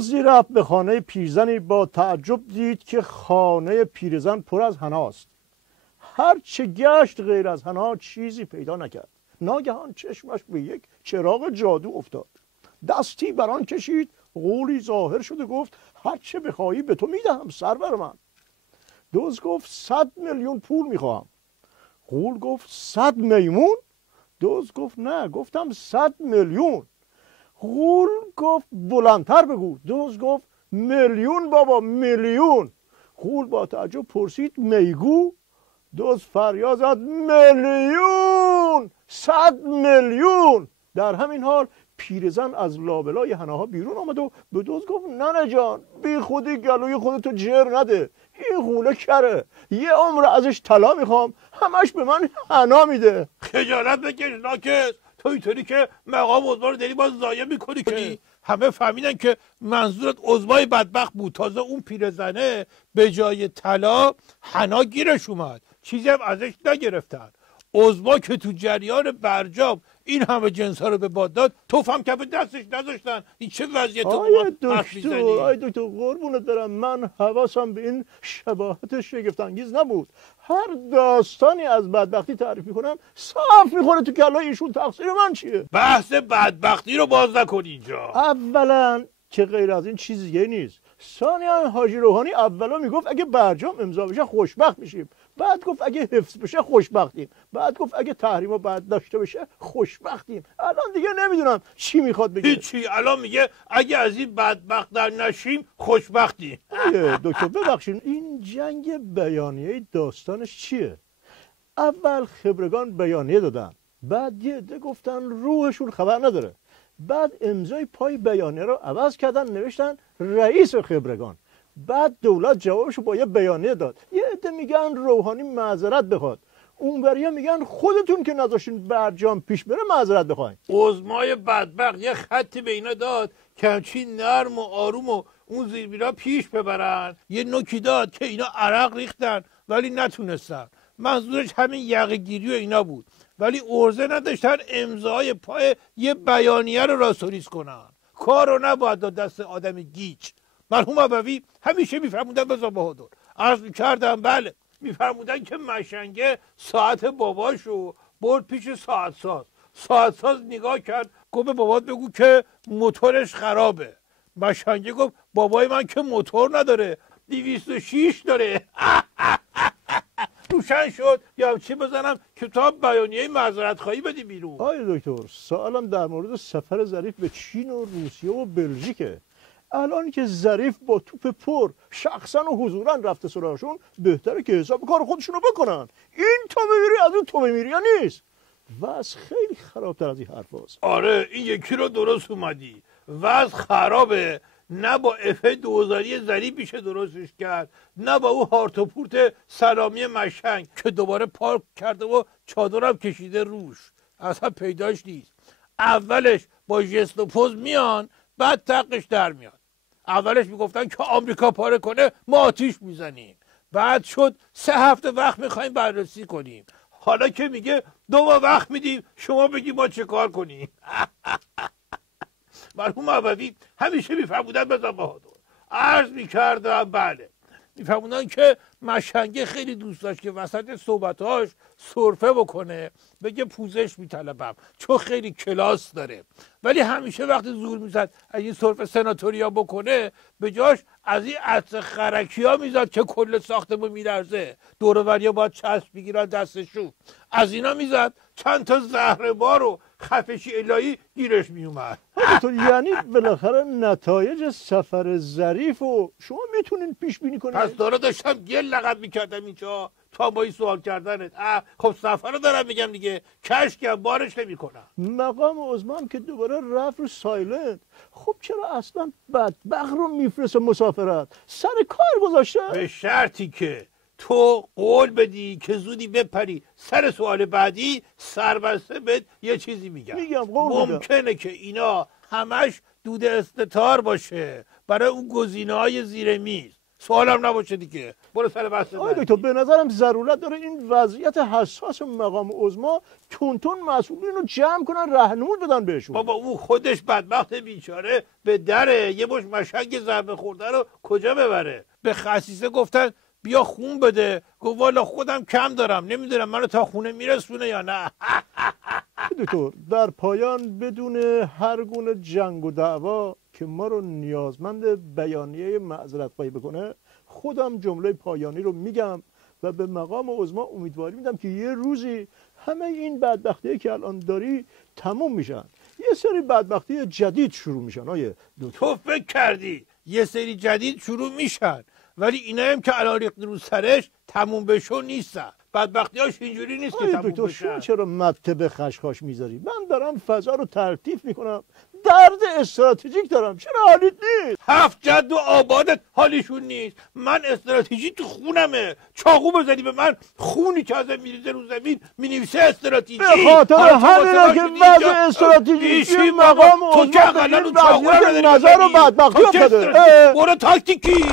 دزدی رفت به خانه پیرزنی، با تعجب دید که خانه پیرزن پر از حناست. هر چه گشت غیر از حنا چیزی پیدا نکرد. ناگهان چشمش به یک چراغ جادو افتاد. دستی بر آن کشید، غولی ظاهر شد و گفت هر چه بخواهی به تو میدهم سرور من. دزد گفت 100 میلیون پول میخواهم. غول گفت 100 میمون؟ دزد گفت نه، گفتم 100 میلیون. غول گفت بلندتر بگو. دزد گفت میلیون بابا، میلیون. غول با تعجب پرسید میگو؟ دزد فریاد زد میلیون، 100 میلیون. در همین حال پیرزن از لابلای حناها بیرون آمد و به دزد گفت ننه جان، بی خودی گلوی خودتو جر نده، این غوله کره، یه عمر ازش طلا میخوام، همش به من حنا میده. خجالت بکش ناکس، تو اینطوری که مقام عضو رو داری باز ضایع میکنی که همه فهمیدن که منظورت عضوای بدبخت بود. تازه اون پیرزنه به جای طلا حنا گیرش اومد، چیزی هم ازش نگرفتن. عضوا که تو جریان برجام این همه جنس ها رو به باد داد، توف هم کف دستش نذاشتن. این چه وضعیت؟ آی دکتر قربونت برم، من حواسم به این شباهت شگفت انگیز نبود. هر داستانی از بدبختی تعریف میکنم صاف میخوره تو کلای ایشون. تقصیر من چیه؟ بحث بدبختی رو باز نکن اینجا. اولا که غیر از این چیزیه نیست. ثانیاً حاجی روحانی اولا میگفت اگه برجام امضا بشه خوشبخت میشیم، بعد گفت اگه حفظ بشه خوشبختیم، بعد گفت اگه تحریم رو بعد داشته بشه خوشبختیم. الان دیگه نمیدونم چی میخواد بگه. هیچی، الان میگه اگه از این بدبخت در نشیم خوشبختیم. دکتر ببخشید، این جنگ بیانیه داستانش چیه؟ اول خبرگان بیانیه دادن، بعد یه عده گفتن روحشون خبر نداره، بعد امضای پای بیانیه رو عوض کردن نوشتن رئیس خبرگان، بعد دولت جوابشو با یه بیانیه داد. یه عده میگن روحانی معذرت بخواد، اونوریا میگن خودتون که نذاشتین برجام پیش بره معذرت بخواین. عظمای بدبخت یه خطی به اینا داد که همچین نرم و آروم و اون زیربیرا پیش ببرن. یه نوکی داد که اینا عرق ریختن ولی نتونستن. منظورش همین یقه‌گیری و اینا بود، ولی ارزه نداشتن امضای پای یه بیانیه رو راستوریز کنن. کار رو نباید داد دست آدم گیج. مرحوم ابوی همیشه میفرمودن بذار بهادر، عرض میکردم بله، میفرمودن که مشنگه ساعت باباشو برد پیش ساعت ساز. ساعت ساز نگاه کرد گفت به بابات بگو که موتورش خرابه. مشنگه گفت بابای من که موتور نداره، 206 داره. روشن شد یا چی بزنم کتاب بیانیه معذرت خواهی بدی بیرون. آقای دکتر، سوالم در مورد سفر ظریف به چین و روسیه و بلژیکه. الان که ظریف با توپ پر شخصا و حضورا رفته سراغشون، بهتره که حساب کار خودشونو بکنن. این تو میری از اون تو میری یا نیست؟ وضع خیلی خرابتر از این حرف هست. آره این یکی رو درست اومدی، وضع خرابه. نه با افه دوزاری ظریف میشه درستش کرد، نه با او هارت و پورت سلامی مشنگ که دوباره پارک کرده و چادرم کشیده روش، اصلا پیداش نیست. اولش با ژست و پوز میان، بعد تقش در میاد. اولش میگفتن که آمریکا پاره کنه ما آتیش میزنیم، بعد شد 3 هفته وقت میخوایم بررسی کنیم، حالا که میگه 2 ماه وقت میدیم شما بگی ما چه کار کنیم. مرحوم ابوی همیشه میفرمودن بذار بهادر، عرض میکردم بله، میفرمودن که مشنگه خیلی دوست داشت که وسط صحبتاش سرفه بکنه، بگه پوزش میطلبم چون خیلی کلاس داره، ولی همیشه وقتی زور میزد از این سرفه سناتوریا بکنه، به جاش از این عطر خرکی ها میزد که کل ساختمون میلرزه، دور و بریا باید چسب بگیرن دستشون، از اینا میزد، چند تا زهرمار و خفشی الهی گیرش میومد. تو یعنی بالاخره نتایج سفر ظریف رو شما میتونین پیش بینی کنید؟ پس داشتم گل لقب میکردم اینجا تا با این سوال کردنت. خب سفر رو دارم میگم دیگه، کشکم بارش نمیکنم. مقام عظمام که دوباره رفت رو سایلنت. خب چرا اصلا بدبخت رو میفرسته مسافرت؟ سر کار گذاشته؟ به شرطی که تو قول بدی که زودی بپری. سر سوال بعدی سربسته بهت یه چیزی میگم قول ممکنه که اینا همش دود استتار باشه برای اون گزینه‌های زیر میز. سوالم نباشه دیگه. برو سر بحث آقای دکتر به نظرم ضرورت داره این وضعیت حساس مقام عظما تون مسئولین رو جمع کنن راهنمود بدن بهشون. بابا اون خودش بدبخت بیچاره به دره یه مش مشک ضربه خورده رو کجا ببره؟ به خسیسه گفتن بیا خون بده، گفت والا خودم کم دارم نمیدونم منو تا خونه میرسونه یا نه. دکتر در پایان بدون هر گونه جنگ و دعوا که ما رو نیازمند بیانیه معذرت خواهی بکنه خودم جمله پایانی رو میگم و به مقام عظما امیدواری میدم که یه روزی همه این بدبختی‌هایی که الان داری تموم میشن، یه سری بدبختی جدید شروع میشن. آیه دکتر تو فکر کردی یه سری جدید شروع میشن ولی اینا هم که الان ریخت رو سرش تموم بشو نیستن. بدبختیاش اینجوری نیست که تموم دکتر بشن. شما چرا مته به خشخاش میذاری؟ من دارم فضا رو تلطیف میکنم، درد استراتژیک دارم، چرا حالیت نیست؟ 7 جد و آبادت حالیشون نیست. من استراتژی تو خونمه، چاقو بزنی به من خونی که ازم میریزه رو زمین مینویسه استراتژی. به خاطر همینه که وضع استراتژیکی مقام عظما به این وضعیت نظر و بدبختی افتاده. برو تاکتیکی.